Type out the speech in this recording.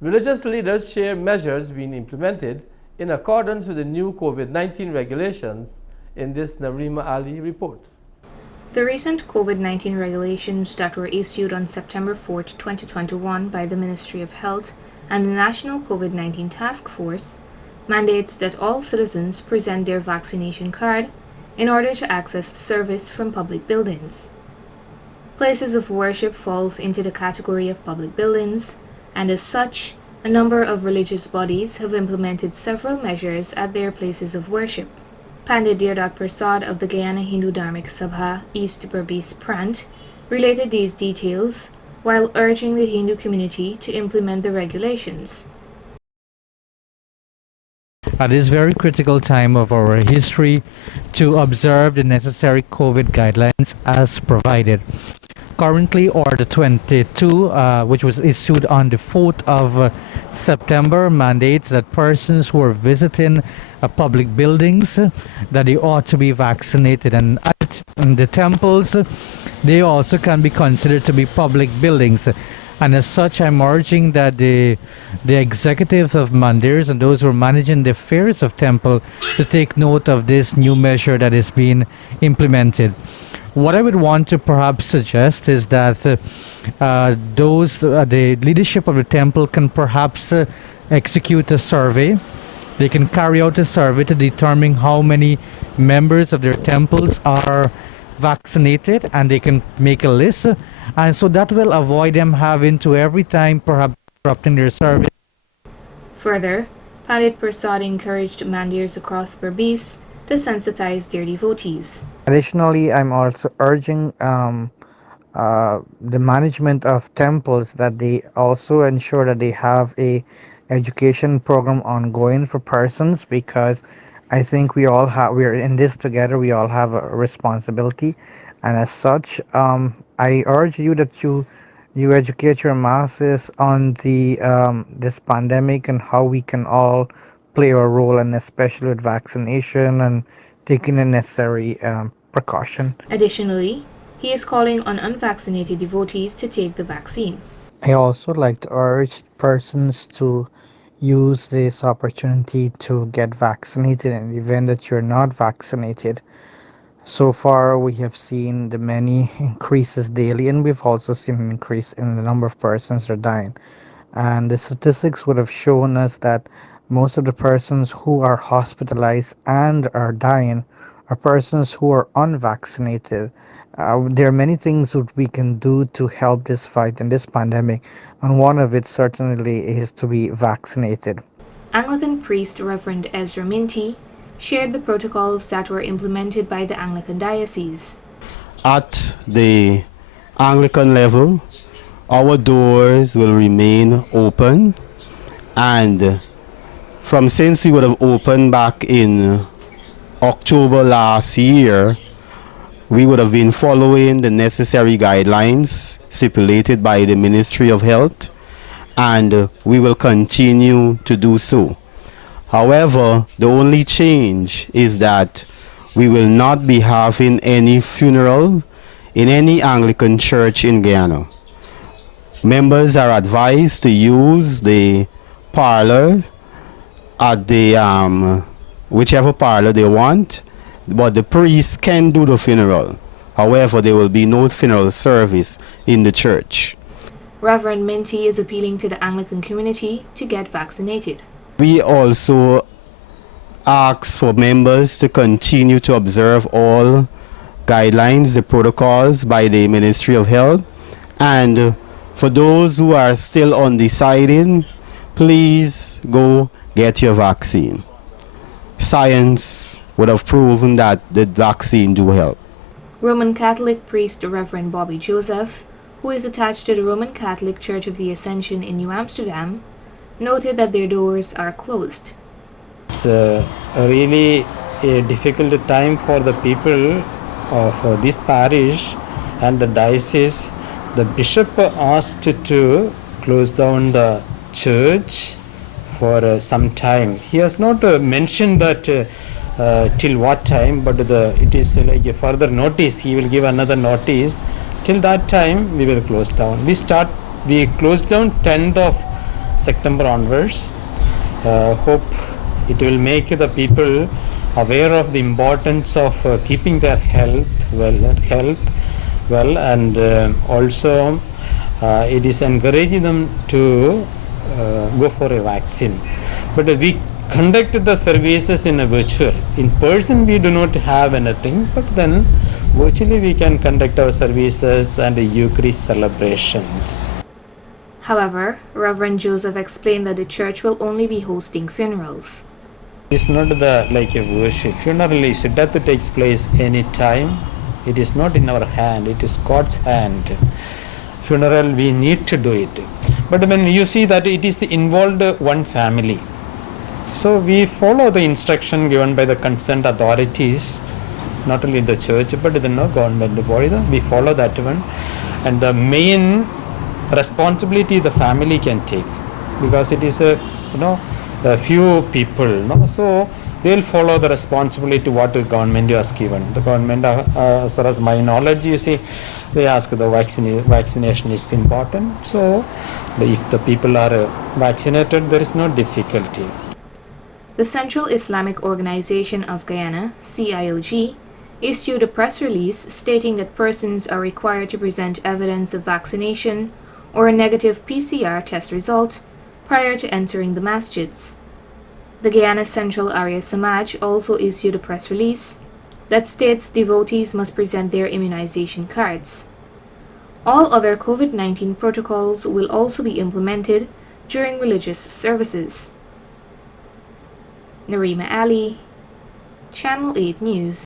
Religious leaders share measures being implemented in accordance with the new COVID-19 regulations in this Narima Ali report. The recent COVID-19 regulations that were issued on September 4, 2021 by the Ministry of Health and the National COVID-19 Task Force mandates that all citizens present their vaccination card in order to access service from public buildings. Places of worship falls into the category of public buildings, and as such, a number of religious bodies have implemented several measures at their places of worship. Pandit Deodat Prasad of the Guyana Hindu Dharmic Sabha East Berbice Prant related these details while urging the Hindu community to implement the regulations. At this very critical time of our history, to observe the necessary COVID guidelines as provided. Currently, Order 22, which was issued on the 4th of September, mandates that persons who are visiting public buildings, that they ought to be vaccinated. And at the temples, they also can be considered to be public buildings. And as such, I'm urging that the executives of mandirs and those who are managing the affairs of temple to take note of this new measure that is being implemented. What I would want to perhaps suggest is that the leadership of the temple can perhaps execute a survey. They can carry out a survey to determine how many members of their temples are vaccinated, and they can make a list, and so that will avoid them having to every time perhaps interrupting their service. Further, Pandit Prasad encouraged mandirs across Berbice to sensitize their devotees. Additionally, I'm also urging the management of temples that they also ensure that they have a education program ongoing for persons, because I think we are in this together. We all have a responsibility, and as such, I urge you that you educate your masses on the this pandemic and how we can all play a role, and especially with vaccination and taking the necessary precaution. Additionally, he is calling on unvaccinated devotees to take the vaccine. I also like to urge persons to use this opportunity to get vaccinated in the event that you're not vaccinated. So far, we have seen the many increases daily, and we've also seen an increase in the number of persons that are dying. And the statistics would have shown us that most of the persons who are hospitalized and are dying are persons who are unvaccinated. There are many things that we can do to help this fight in this pandemic, and one of it certainly is to be vaccinated. Anglican priest Reverend Ezra Minty shared the protocols that were implemented by the Anglican diocese. At the Anglican level, our doors will remain open, and since we would have opened back in October last year, we would have been following the necessary guidelines stipulated by the Ministry of Health, and we will continue to do so. However, the only change is that we will not be having any funeral in any Anglican church in Guyana. Members are advised to use the parlor at the whichever parlor they want, but the priest can do the funeral. However, there will be no funeral service in the church. Reverend Minty is appealing to the Anglican community to get vaccinated. We also ask for members to continue to observe all guidelines, the protocols by the Ministry of Health, and for those who are still undecided, please go get your vaccine. Science would have proven that the vaccine do help. Roman Catholic priest Reverend Bobby Joseph, who is attached to the Roman Catholic Church of the Ascension in New Amsterdam, noted that their doors are closed. It's really a difficult time for the people of this parish and the diocese. The bishop asked to close down the church for some time. He has not mentioned that till what time, but it is like a further notice. He will give another notice. Till that time, we will close down. We closed down 10th of September onwards. Hope it will make the people aware of the importance of keeping their health well, and also it is encouraging them to go for a vaccine. But we conduct the services in a virtual. In person we do not have anything, but then virtually we can conduct our services and the Eucharist celebrations. However, Reverend Joseph explained that the church will only be hosting funerals. It's not like a worship. Funeral is death takes place any time. It is not in our hand. It is God's hand. Funeral we need to do it. But when you see that it is involved one family, so we follow the instruction given by the concerned authorities, not only the church but the government body. We follow that one, and the main responsibility the family can take, because it is a few people, so they will follow the responsibility what the government has given. The government, as far as my knowledge, you see, they ask the vaccination is important. So if the people are vaccinated, there is no difficulty. The Central Islamic Organization of Guyana, CIOG, issued a press release stating that persons are required to present evidence of vaccination or a negative PCR test result prior to entering the masjids. The Guyana Central Area Samaj also issued a press release that states devotees must present their immunization cards. All other COVID-19 protocols will also be implemented during religious services. Narima Ali, Channel 8 News.